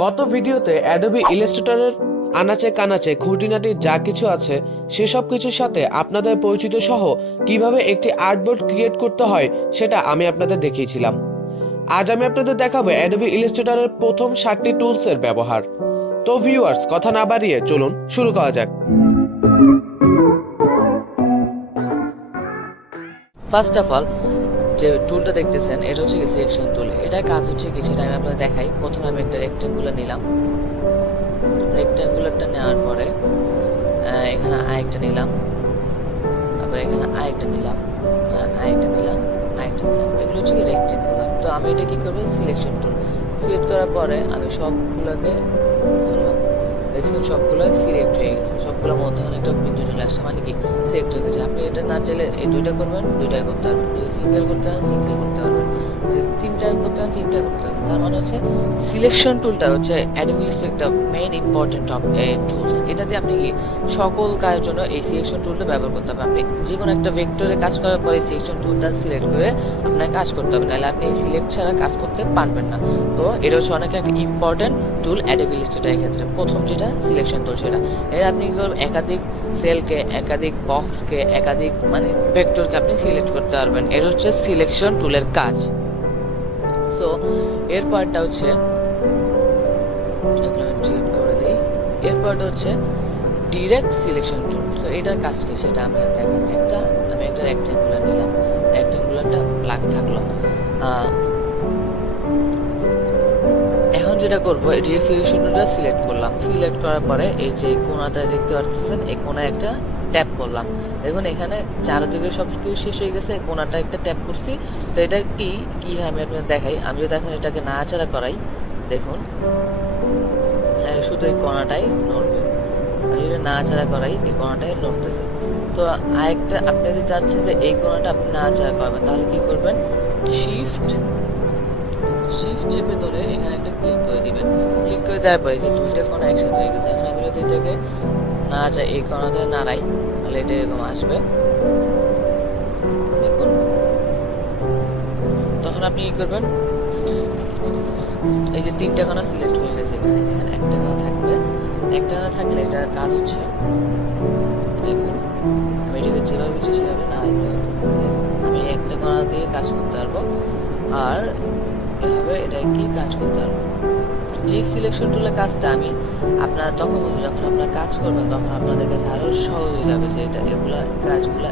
গত ভিডিওতে অ্যাডোবি ইলাস্ট্রেটরের আনাচে কানাচে খুঁটিনাটি যা কিছু আছে সেসব কিছুর সাথে আপনাদের পরিচিত সহ কিভাবে একটি আর্টবোর্ড ক্রিয়েট করতে হয় সেটা আমি আপনাদের দেখিয়েছিলাম। আজ আমি আপনাদের দেখাবো অ্যাডোবি ইলাস্ট্রেটরের প্রথম 7টি টুলসের ব্যবহার। তো ভিউয়ার্স, কথা না বাড়িয়ে চলুন শুরু করা যাক। ফার্স্ট অফ অল যে টুলটা দেখতেছেন এটা হচ্ছে সিলেকশন টুল। এটা কাজ হচ্ছে কি সেটা আমি আপনাদের দেখাই। প্রথমে আমি একটা রেক্টেঙ্গুলার নিলাম, রেক্টেঙ্গুলারটা নেওয়ার পরে এখানে আরেকটা নিলাম, তারপরে এখানে আরেকটা নিলাম, আরেকটা নিলাম, আরেকটা নিলাম। এগুলো হচ্ছে কি রেক্টেঙ্গুলার। তো আমি এটা কি করবো, সিলেকশন টুল সিলেক্ট করার পরে আমি সবগুলোকে ধরলাম, দেখছেন সবগুলো সিলেক্ট হয়ে গেছে, সবগুলোর মধ্যে একটা বিন্দু চলে আসছে, মানে কি সিলেক্ট হয়ে গেছে। আপনি এটা না চাইলে এই দুইটা করবেন, দুইটাই করতে পারবেন। যদি সিঙ্গেল করতে হয় সিঙ্গেল করতে পারবেন, যদি তিনটা করতে হয় তিনটা করতে পারবেন। তার মানে হচ্ছে সিলেকশন টুলটা হচ্ছে অ্যাডোবি একটা মেইন ইম্পর্টেন্ট অফ টুলস। এটাতে আপনি কি সকল কাজের জন্য এই সিলেকশন টুলটা ব্যবহার করতে হবে। আপনি যে কোনো একটা ভেক্টরে কাজ করার পরে সিলেকশন টুলটা সিলেক্ট করে আপনার কাজ করতে হবে, নাহলে আপনি এই সিলেক্ট ছাড়া কাজ করতে পারবেন না। তো এটা হচ্ছে অনেক একটা ইম্পর্টেন্ট টুল অ্যাডোবি ইলাস্ট্রেটরের ক্ষেত্রে। প্রথম যেটা সিলেকশন টুল, সেটা এর আপনি একাধিক সেলকে, একাধিক বক্সকে, একাধিক মানে ভেক্টরকে আপনি সিলেক্ট করতে পারবেন। এটা হচ্ছে সিলেকশন টুলের কাজ। তো এরপরটা হচ্ছে করে দিই, এরপরটা হচ্ছে ডিরেক্ট সিলেকশন টুল। তো এটার কাজ কি সেটা আমি দেখাবো। আমি একটা রেক্টেঙ্গুলার নিলাম, রেক্টেঙ্গুলারটা ব্ল্যাক থাকলো। এখন যেটা করবো, ডিরেক্ট সিলেকশন টুলটা সিলেক্ট করলাম। সিলেক্ট করার পরে এই যে কোণাটা দেখতে পাচ্ছেন, এই কোণায় একটা ট্যাপ করলাম। দেখুন এখানে চারদিকে সব কিছু শেষ হয়ে গেছে, কোণাটা একটা ট্যাপ করছি। তো এটা কি আমি আপনাদের দেখাই। আমি যদি এখন এটাকে নাড়াচাড়া করাই, দেখুন শুধু এই কোণাটাই নড়বে। আমি যদি নাড়াচাড়া করাই, এই কোণাটাই নড়তেছে। তো আরেকটা, আপনি যদি চাচ্ছেন যে এই কোণাটা আপনি নাড়াচাড়া করবেন, তাহলে কি করবেন, শিফট চেপে ধরে এখানে একটা ক্লিক করে দিবেন। ক্লিক করে দেওয়ার পরে দুইটা কোণা একসাথে হয়ে গেছে। এখন আমি যদি এটাকে না চাই এই কোণা ধরে নাড়াই, তাহলে এটা এরকম আসবে, দেখুন। তখন আপনি কি করবেন, এই যে তিনটা কোণা সিলেক্ট হয়ে গেছে, এখানে একটা কোণা থাকবে। একটা কোণা থাকলে এটার কাজ হচ্ছে, দেখুন আমি এটাকে যেভাবে ইচ্ছে সেভাবে নাড়াইতে হবে। আমি একটা কোণা দিয়ে কাজ করতে পারবো, আর এভাবে এটা কি কাজ করতে পারবো। ডিরেক্ট সিলেকশন টুলের কাজটা আমি আপনারা তখন বলবো যখন আপনারা কাজ করবেন, তখন আপনাদের কাছে আরো সহজ হয়ে যাবে যে এটা এগুলা কাজগুলা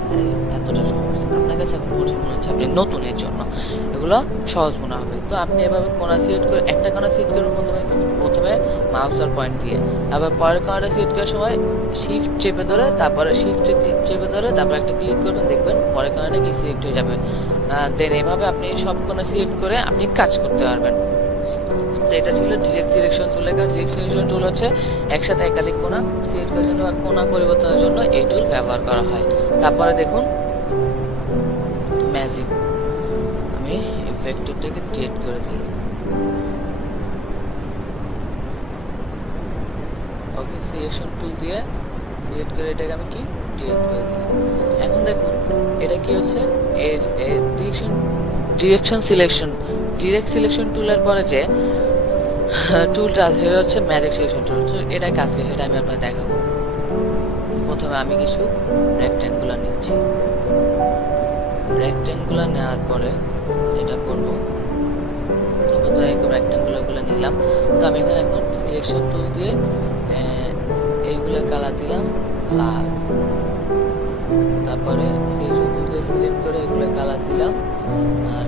এতটা সহজ। আপনার কাছে এখন কঠিন মনে হচ্ছে, আপনি নতুন, এর জন্য এগুলো সহজ মনে হবে। তো আপনি এভাবে কোণা সিলেক্ট করে একটা কোণা সিলেক্ট করবেন প্রথমে মাউসের পয়েন্ট দিয়ে, আবার পরের কোণাটা সিলেক্ট করার সময় শিফট চেপে ধরে, তারপরে শিফট চেপে ধরে তারপর একটা ক্লিক করবেন, দেখবেন পরের কোণাটা কি সিলেক্ট হয়ে যাবে। দেন এভাবে আপনি সব কোণা সিলেক্ট করে আপনি কাজ করতে পারবেন। এটা ছিল ডিরেক্ট সিলেকশন টুলের কাজ। ডিরেক্ট সিলেকশন টুল হচ্ছে একসাথে একাধিক কোণা সিলেক্ট করার জন্য বা কোণা পরিবর্তনের জন্য এই টুল ব্যবহার করা হয়। তারপরে দেখুন ম্যাজিক, আমি এই ভেক্টরটাকে ডিলিট করে দিই। ওকে, সিলেকশন টুল দিয়ে সিলেক্ট করে এটাকে আমি কি ডিলিট করে দিলাম। এখন দেখুন এটা কি হচ্ছে, এর ডিরেক্ট সিলেকশন টুলের পরে যে টুলটা আছে সেটা হচ্ছে ম্যাজিক সিলেকশন টুল। এটা কাজ কি সেটা আমি আপনাদের দেখাবো। প্রথমে আমি কিছু রেক্টেঙ্গুলার নিচ্ছি, রেক্টেঙ্গুলার নেওয়ার পরে এটা করব, তবে এরকম রেক্টেঙ্গুলার গুলো নিলাম। তো আমি এখানে এখন সিলেকশন টুল দিয়ে এইগুলো কালার দিলাম লাল, তারপরে সিলেকশন টুল দিয়ে সিলেক্ট করে এগুলো কালার দিলাম আর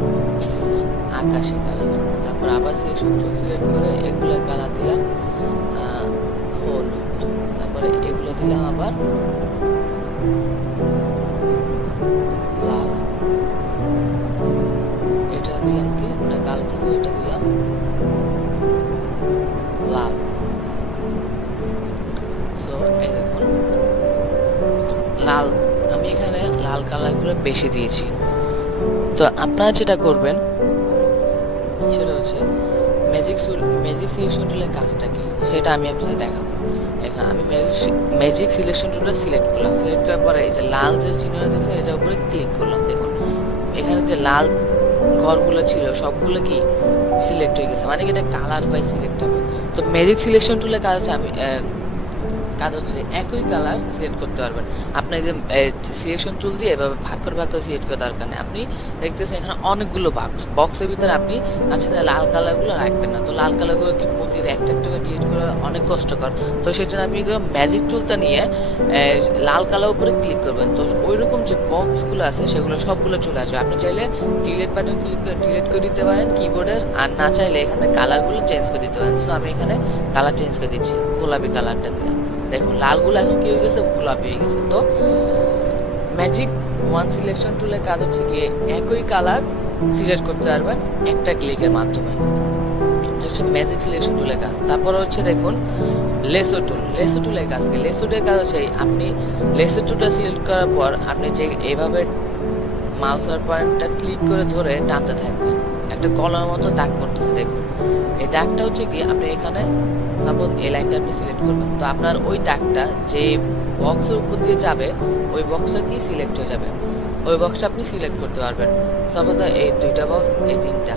আকাশি কালার, তারপর আবার সিলেকশন টুল সিলেক্ট করে এগুলো কালার দিলাম হলুদ, তারপরে এগুলো দিলাম আবার লাল, এটা দিলাম কি ওটা কালো থেকে এটা দিলাম লাল। সো এই দেখুন লাল, আমি এখানে লাল কালার গুলো বেশি দিয়েছি। তো আপনারা যেটা করবেন সেটা হচ্ছে ম্যাজিক সিলেকশন টুলের কাজটা কি সেটা আমি আপনাদের দেখাবো। এখন আমি ম্যাজিক সিলেকশন টুলটা সিলেক্ট করলাম। সিলেক্ট করার পরে এই যে লাল যে চিহ্নটা দেখছেন এটার উপরে ক্লিক করলাম। দেখুন এখানে যে লাল ঘরগুলো ছিল সবগুলো কি সিলেক্ট হয়ে গেছে, মানে কি এটা কালার বাই সিলেক্ট হবে। তো ম্যাজিক সিলেকশন টুলের কাজ হচ্ছে কাজ হচ্ছে একই কালার সিলেক্ট করতে পারবেন। আপনি যে সিলেকশন টুল দিয়ে এভাবে ভাগ করে সিলেক্ট করার দরকার নেই। আপনি দেখতেছেন এখানে অনেকগুলো বক্সের ভিতরে আপনি আচ্ছা লাল কালারগুলো রাখবেন না, তো লাল কালারগুলো কি প্রতি একটা করে ডিলিট করা অনেক কষ্টকর। তো সেজন্য আপনি ম্যাজিক টুলটা নিয়ে লাল কালার উপরে ক্লিক করবেন, তো ওইরকম যে বক্সগুলো আছে সেগুলো সবগুলো চলে আসবে। আপনি চাইলে ডিলিট বাটন ক্লিক করে ডিলিট করে দিতে পারেন কিবোর্ডের, আর না চাইলে এখানে কালারগুলো চেঞ্জ করে দিতে পারেন। সো আমি এখানে কালার চেঞ্জ করে দিচ্ছি, গোলাপি কালারটা দিলাম। দেখুন লালগুলো এখন কি হয়ে গেছে, গোলাপি হয়ে গেছে। তো ম্যাজিক ওয়ান সিলেকশন টুলের কাজ হচ্ছে কি একই কালার সিলেক্ট করতে পারবেন একটা ক্লিকের মাধ্যমে, হচ্ছে ম্যাজিক সিলেকশন টুলের কাজ। তারপর হচ্ছে দেখুন লেসো টুলের কাজ কি, লেসো টুলের কাজ হচ্ছে আপনি লেসো টুলটা সিলেক্ট করার পর আপনি যে এইভাবে মাউসার পয়েন্টটা ক্লিক করে ধরে টানতে থাকবেন, একটা কলার মতো দাগ পড়তেছে দেখুন। এই দাগটা হচ্ছে কি আপনি এখানে সাপোজ এই লাইনটা আপনি সিলেক্ট করবেন, তো আপনার ওই দাগটা যে বক্সের উপর দিয়ে যাবে ওই বক্সটা কি সিলেক্ট হয়ে যাবে, ওই বক্সটা আপনি সিলেক্ট করতে পারবেন। সাপোজ এই দুইটা বক্স, এই তিনটা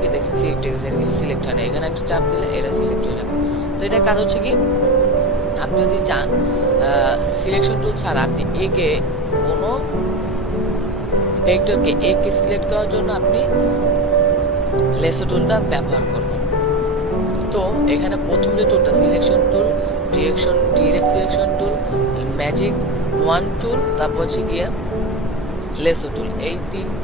কি দেখছেন সিলেক্ট হয়ে গেছে, এটা সিলেক্ট হয় না, এখানে একটা চাপ দিলে এটা সিলেক্ট হয়ে যাবে। তো এটা কাজ হচ্ছে কি আপনি যদি চান সিলেকশন টুল ছাড়া আপনি একে কোনো ভেক্টরকে একে সিলেক্ট করার জন্য আপনি লেসো টুলটা ব্যবহার করবেন। তো এখানে প্রথম যে টুলটা selection tool, direct selection tool, magic wand tool, তারপর হচ্ছে গিয়ে লেসো টুল, এই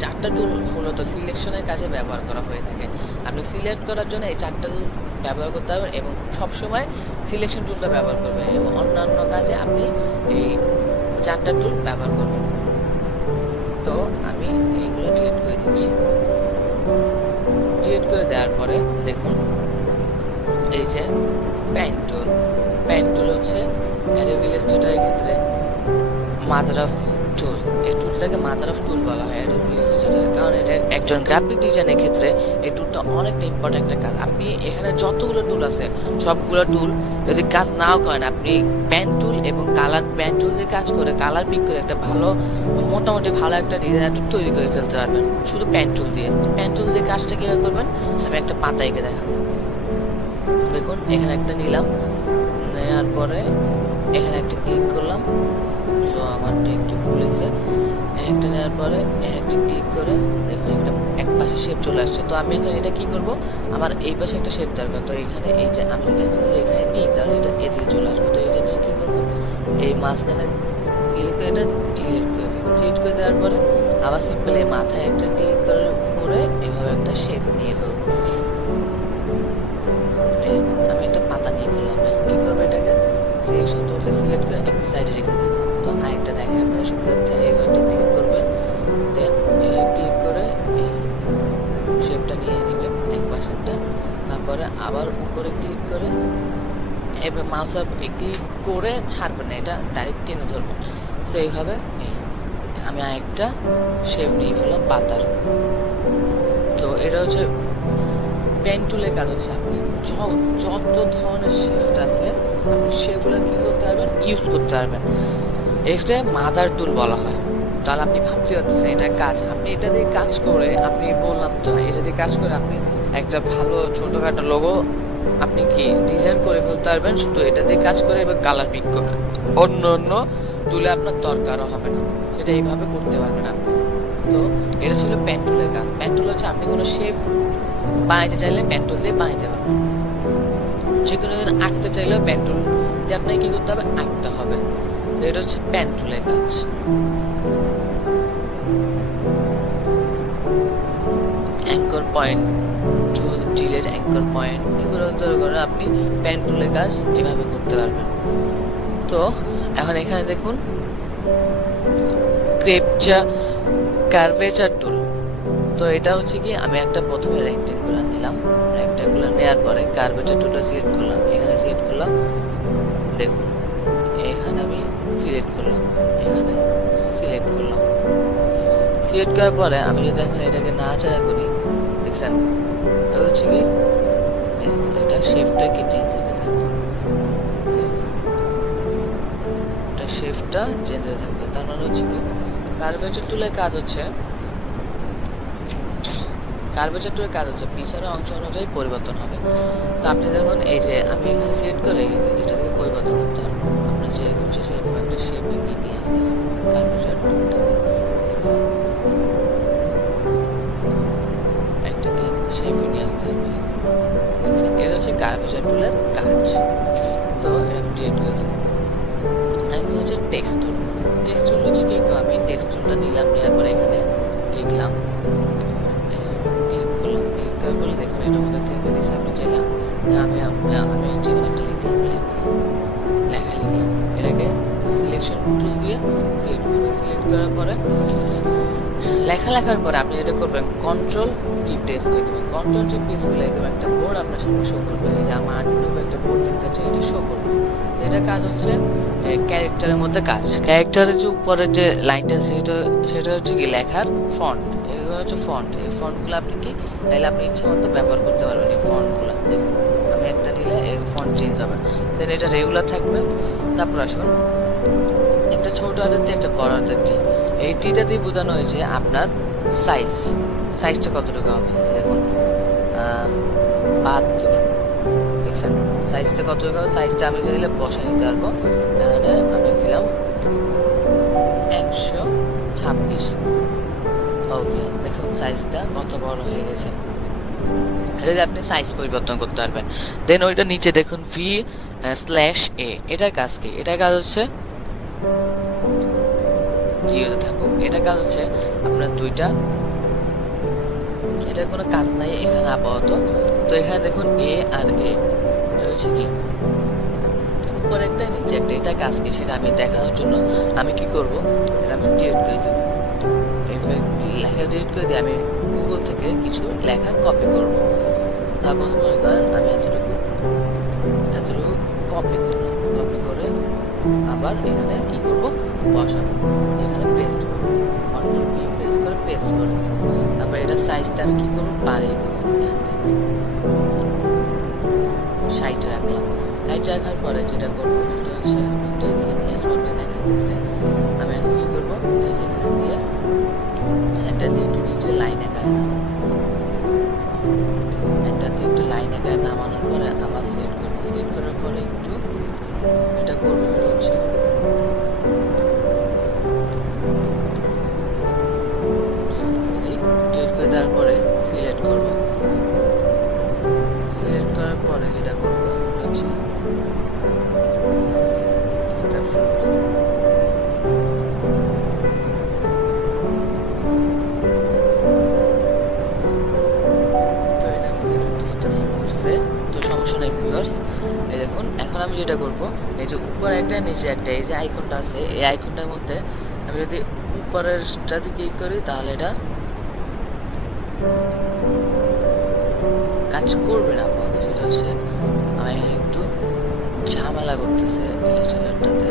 চারটা টুল মূলত সিলেকশনের কাজে ব্যবহার করা হয়ে থাকে। আপনি সিলেক্ট করার জন্য এই চারটা টুল ব্যবহার করতে পারবেন এবং সবসময় সিলেকশন টুলটা ব্যবহার করবেন, এবং অন্যান্য কাজে আপনি এই চারটা টুল ব্যবহার করবেন। তো আমি এইগুলো ডিলিট করে দিচ্ছি। ডিলিট করে দেওয়ার পরে দেখুন এই যে পেন টুল হচ্ছে অ্যাডোবি ইলাস্ট্রেটরের ক্ষেত্রে মাদার অফ টুল, এই টুলটাকে মাদার অফ টুল বলা হয় অ্যাডোবি ইলাস্ট্রেটরের, কারণ এটা একজন গ্রাফিক ডিজাইনের ক্ষেত্রে এই টুলটা অনেকটা ইম্পর্টেন্ট একটা কাজ। আপনি এখানে যতগুলো টুল আছে সবগুলো টুল যদি কাজ নাও করেন, আপনি পেন টুল এবং পেন টুল দিয়ে কাজ করে কালার পিক করে একটা মোটামুটি ভালো একটা ডিজাইন তৈরি করে ফেলতে পারবেন শুধু পেন টুল দিয়ে। পেন টুল দিয়ে কাজটা কিভাবে করবেন আমি একটা পাতা এঁকে দেখাবো। দেখুন এখানে একটা নিলাম, নেওয়ার পরে এখানে একটা ক্লিক করলাম, সো আমারটা একটু ভুল হয়েছে, একটা নেওয়ার পরে একটা ক্লিক করে দেখুন একটা এক পাশে শেপ চলে আসছে। তো আমি এখন এটা কি করব, আমার এই পাশে একটা শেপ দরকার, তো এখানে এই যে আমি যদি এখানে নিই তাহলে এটা এদিকে চলে আসবে। তো এটা নিয়ে কি করবো, এই মাঝখানে ক্লিক করে এটা ডিলিট করে দেবো। ডিলিট করে দেওয়ার পরে আবার সিম্পল এই মাথায় একটা ক্লিক করে এভাবে একটা শেপ নিয়ে ফেলবো। আমি একটা পাতা নিয়ে ফেললাম, এখন কি করবো এটাকে সিলেকশন টুলে সিলেক্ট করে একটা সাইডে রেখে দেবো। তো আরেকটা দেখেন আপনারা সুবিধার্থে এই ঘরটির দিকে করবেন, দেন ক্লিক করে এই শেপটা নিয়ে নেবেন এক পাশেরটা, তারপরে আবার উপরে ক্লিক করে এবার মাউস ক্লিক করে ছাড়বেন না, এটা ডাইরেক্ট টেনে ধরবেন। সো এইভাবে আমি আরেকটা শেপ নিয়ে ফেললাম পাতার। তো এটা হচ্ছে পেন টুলের কাজ হচ্ছে আপনি যত ধরনের শেফট আছে আপনি সেগুলো কি করতে পারবেন, ইউজ করতে পারবেন। এটা মাদার টুল বলা হয়। তাহলে আপনি ভাবতে পারতেছেন এটা কাজ, আপনি এটা দিয়ে কাজ করে আপনি বললাম তো এটা দিয়ে কাজ করে আপনি একটা ভালো ছোটখাটো লোগো আপনি কি ডিজাইন করে ফেলতে পারবেন শুধু এটা দিয়ে কাজ করে এবং কালার পিক করে, অন্য টুলে আপনার দরকারও হবে না, সেটা এইভাবে করতে পারবেন আপনি। তো এটা ছিল পেন টুলের কাজ। পেন টুল হচ্ছে আপনি কোনো শেপ বানাইতে চাইলে পেন টুল দিয়ে বানাইতে পারবেন, যে কোনো আঁকতে চাইলেও পেন টুল দিয়ে আপনাকে কি করতে হবে, আঁকতে হবে। তো এটা হচ্ছে পেন টুলের কাজ। Anchor point tool, delete anchor point, এগুলো করে আপনি পেন টুলের কাজ এভাবে করতে পারবেন। তো এখন এখানে দেখুন কার্ভেচার টুল। তো এটা হচ্ছে কি আমি একটা প্রথমে রেক্টেঙ্গুলার নিলাম, রেক্টেঙ্গুলার নেওয়ার পরে কার্ভেচার টুলটা সিলেক্ট করলাম, এখানে সিলেক্ট করলাম, দেখুন এখানে আমি সিলেক্ট করলাম, এখানে সিলেক্ট করলাম। সিলেক্ট করার পরে আমি যদি এখন এটাকে নাড়াচাড়া করি দেখছেন হচ্ছে কি এটা শেপটা কি চেঞ্জ হতে থাকবে, এটা শেপটা চেঞ্জ হতে থাকবে। তার মানে হচ্ছে কি কার্ভেচার টুলের কাজ হচ্ছে কার্ভেচার টুলের কাজ হচ্ছে পিছনের অংশ অনুযায়ী পরিবর্তন হবে। তো আপনি দেখুন এই যে আমি এখানে সিলেক্ট করে এটাকে পরিবর্তন করতে হবে। আপনি যে খুশি সেরকম একটা শেপ নিয়ে আসতে হবে কার্ভেচার টুলটাকে। একটাকে শেপ নিয়ে আসতে হবে। এটা হচ্ছে কার্ভেচার টুলের কাজ। তো এটা আমি ডিলিট করে দেব। এখন হচ্ছে টেক্সট টুল। টেক্সট টুল হচ্ছে কি, আমি টেক্সট টুলটা নিলাম, নেওয়ার পরে এখানে লিখলাম, ক্লিক করলাম, ক্লিক করে বলে দেখুন এটার মধ্যে থেকে দিয়েছে। আপনি চাইলাম আমি যেখানে একটা লিখলাম, লেখা লিখলাম, এটাকে সিলেকশন টুল দিয়ে সিলেক্ট করবেন। সিলেক্ট করার পরে লেখা লেখার পরে আপনি যেটা করবেন কন্ট্রোল টি প্রেস করে দেবেন। কন্ট্রোল টি প্রেস করলে এরকম একটা বোর্ড আপনার সামনে শো করবে। এই যে আমার একটা বোর্ড দেখতে পাচ্ছি, এটা শো করবে। এটা কাজ হচ্ছে ক্যারেক্টারের মধ্যে কাজ। ক্যারেক্টারের যে উপরের যে লাইনটা সেটা হচ্ছে কি লেখার ফন্ট। এগুলো হচ্ছে ফন্ট। এই ফন্টগুলো আপনি কি তাহলে আপনি ইচ্ছা মতো ব্যবহার করতে পারবেন এই ফন্টগুলো। দেখুন আমি একটা নিলে এই ফন্ট চেঞ্জ হবে, দেন এটা রেগুলার থাকবে। তারপর আসুন একটা ছোট হাতের দিয়ে একটা বড় হাতের দিয়ে, এই টিটা দিয়ে বোঝানো হয়েছে আপনার সাইজটা কতটুকু হবে। দেখুন 72 দেখছেন সাইজটা কতটুকু হবে। সাইজটা আমি দিলে বসে নিতে পারবো। তাহলে আমি দিলাম 126। ওকে, দেখুন সাইজটা কত বড় হয়ে গেছে। এটা আপনি সাইজ পরিবর্তন করতে পারবেন। দেন ওইটা নিচে দেখুন V/A, এটার কাজ কি? এটার কাজ হচ্ছে জিওতে থাকুক। এটা কাজ হচ্ছে আপনার দুইটা, এটা কোনো কাজ নাই এখানে আপাতত। তো এখানে দেখুন A আর A হচ্ছে কি উপরে একটা নিচে একটা, এটা কাজ কি সেটা আমি দেখানোর জন্য আমি কি করব, এটা আমি ডিলিট করে দেব। লেখা ডিলিট করে দিয়ে আমি গুগল থেকে কিছু লেখা কপি করব। তারপর মনে করেন আমি এতটুকু কপি করলাম, কপি করে আবার এখানে কি করব, বসাবো, এখানে পেস্ট করব। কন্ট্রোল কি প্রেস করে পেস্ট করে দেব। তারপর এটা সাইজটা আমি কি করব, বাড়িয়ে দেব। 60 রাখলাম। 60 রাখার পরে যেটা করব সেটা হচ্ছে এটা দিয়ে নিয়ে আসবো। দেখা যাচ্ছে আমি এখন কি করব, এই যে এখানে দিয়ে এটা দিয়ে একটু নিচে লাইন আঁকায় নামাবো। এটা দিয়ে একটু লাইন আঁকায় নামানোর পরে আবার সেট করব। সেট করার পরে একটু এটা করবো, এটা হচ্ছে ডিলিট করে দেওয়ার পরে সিলেক্ট করব। সিলেক্ট করার পরে যেটা করবো হচ্ছে দেখুন এখন আমি যেটা করব, এই যে উপরে একটা নিচে একটা এই যে আইকনটা আছে, এই আইকনটার মধ্যে আমি যদি উপরেরটাতে ক্লিক করি তাহলে এটা কাজ করবে না আপাতত। সেটা হচ্ছে আমি একটু ঝামেলা করতেছে ইলাস্ট্রেটরটাতে।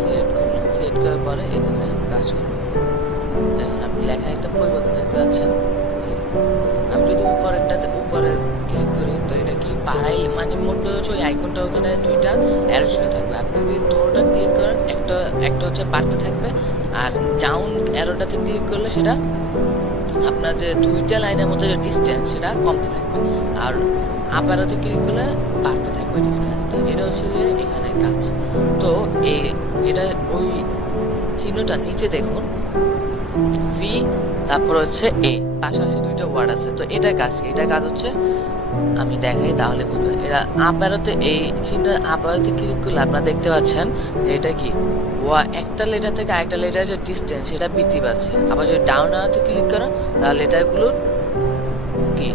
সিলেক্ট করলাম, সিলেক্ট করার পরে এখানে কাজ করবো। এখন আপনি লেখা একটা পরিবর্তন দেখতে পাচ্ছেন। আমি যদি উপরেরটাতে উপরে ক্লিক করি তো এটা কি বাড়াই, মানে মোট হচ্ছে ওই আইকনটা ওখানে দুইটা অ্যারো চিহ্ন থাকবে। আপনি যদি দুটোটা ক্লিক করেন একটা হচ্ছে বাড়তে থাকবে, আর ডাউন অ্যারোটাতে ক্লিক করলে সেটা আপনার যে দুইটা লাইনের মধ্যে যে ডিসটেন্স সেটা কমতে থাকবে, আর আপ অ্যারোতে ক্লিক করলে বাড়তে থাকবে ডিসটেন্সটা। এটা হচ্ছে যে এখানে কাজ। তো এটা ওই চিহ্নটা নিচে দেখুন V, তারপর হচ্ছে A, পাশাপাশি দুইটা ওয়ার্ড আছে। তো এটা কাজ কি? এটা কাজ হচ্ছে আমি দেখাই তাহলে বুঝবেন। এরা আপ অ্যারোতে এই চিহ্নের আপ অ্যারোতে ক্লিক করলে আপনারা দেখতে পাচ্ছেন যে এটা কি একটা লেটার থেকে আরেকটা লেটারের যে ডিসটেন্স সেটা বৃদ্ধি পাচ্ছে। আবার যদি ডাউন অ্যারোতে ক্লিক করেন তাহলে লেটারগুলোর কি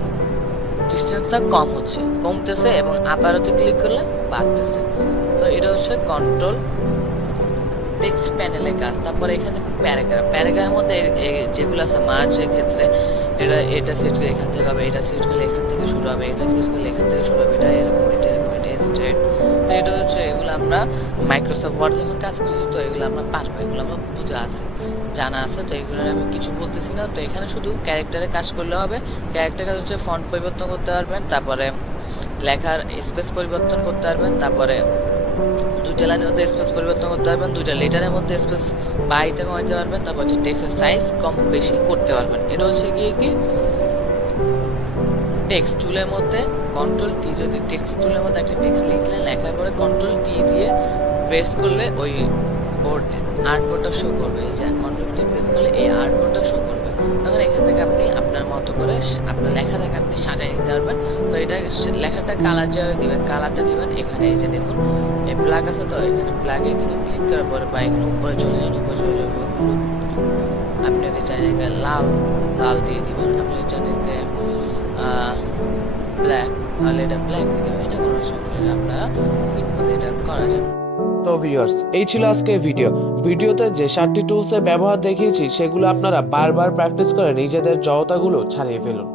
ডিসটেন্সটা কম হচ্ছে, কমতেছে, এবং আপ অ্যারোতে ক্লিক করলে বাড়তেছে। তো এটা হচ্ছে কন্ট্রোল টেক্সট প্যানেলের কাজ। তারপরে এখানে দেখুন প্যারাগ্রাফের মধ্যে যেগুলো আছে মার্জের ক্ষেত্রে এটা সেট করে এখান থেকে হবে, এটা সেট করলে এখান থেকে শুরু হবে, এটা সেট করলে এখান থেকে শুরু হবে, এটা এরকম, এটা এরকম, এটা স্ট্রেট। তো এটা হচ্ছে এগুলো আমরা মাইক্রোসফট ওয়ার্ড যখন কাজ করছি তো এগুলো আমরা পারবো, এগুলো আমার জানা আছে। তো এগুলো আমি কিছু বলতেছি না। তো এখানে শুধু ক্যারেক্টারে কাজ করলে হবে। ক্যারেক্টার কাজ হচ্ছে ফন্ট পরিবর্তন করতে পারবেন, তারপরে লেখার স্পেস পরিবর্তন করতে পারবেন, তারপরে দুইটা লাইনের মধ্যে স্পেস পরিবর্তন করতে পারবেন, দুইটা লেটারের মধ্যে স্পেস বাড়াইতে কমাইতে পারবেন, তারপর হচ্ছে টেক্সটের সাইজ কম বেশি করতে পারবেন। এটা হচ্ছে গিয়ে কি টেক্সট টুলের মধ্যে কন্ট্রোল টি, যদি টেক্সট টুলের মধ্যে একটা টেক্সট লিখলেন, লেখার পরে কন্ট্রোল টি দিয়ে প্রেস করলে ওই বোর্ড আর্টবোর্ডটা শো করবে। এই যে কন্ট্রোল টি প্রেস করলে এই আর্টবোর্ডটা শো করবে। তখন এখান থেকে আপনি আপনার মতো করে আপনার লেখাটাকে আপনি সাজিয়ে নিতে পারবেন। তো এটা লেখাটা কালার যে দিবেন, কালারটা দিবেন এখানে, এই যে দেখুন এই প্লাগ আছে, তো এখানে প্লাগে এখানে ক্লিক করার পরে বা এখানে উপরে চলে যান, উপরে চলে যাবো, আপনি যদি চান এখানে লাল লাল দিয়ে দিবেন, আপনি চান এখানে ব্ল্যাক, তাহলে এটা ব্ল্যাক দিয়ে দেবেন। এটা কোনো সমস্যা নেই, আপনারা সিম্পল এটা করা যাবে। তো ভিউয়ার্স, এই ছিল আজকে ভিডিওতে যে 7টি টুলসের ব্যবহার দেখিয়েছি সেগুলো আপনারা বারবার প্র্যাকটিস করে নিজেদের জড়তাগুলো ছাড়িয়ে ফেলুন।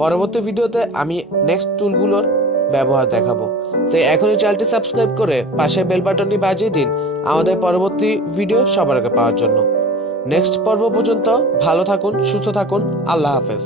পরবর্তী ভিডিওতে আমি নেক্সট টুলগুলোর ব্যবহার দেখাবো। তো এখনই চ্যানেলটি সাবস্ক্রাইব করে পাশে বেল বাটনটি বাজিয়ে দিন আমাদের পরবর্তী ভিডিও সবার আগে পাওয়ার জন্য। নেক্সট পর্ব পর্যন্ত ভালো থাকুন, সুস্থ থাকুন, আল্লাহ হাফেজ।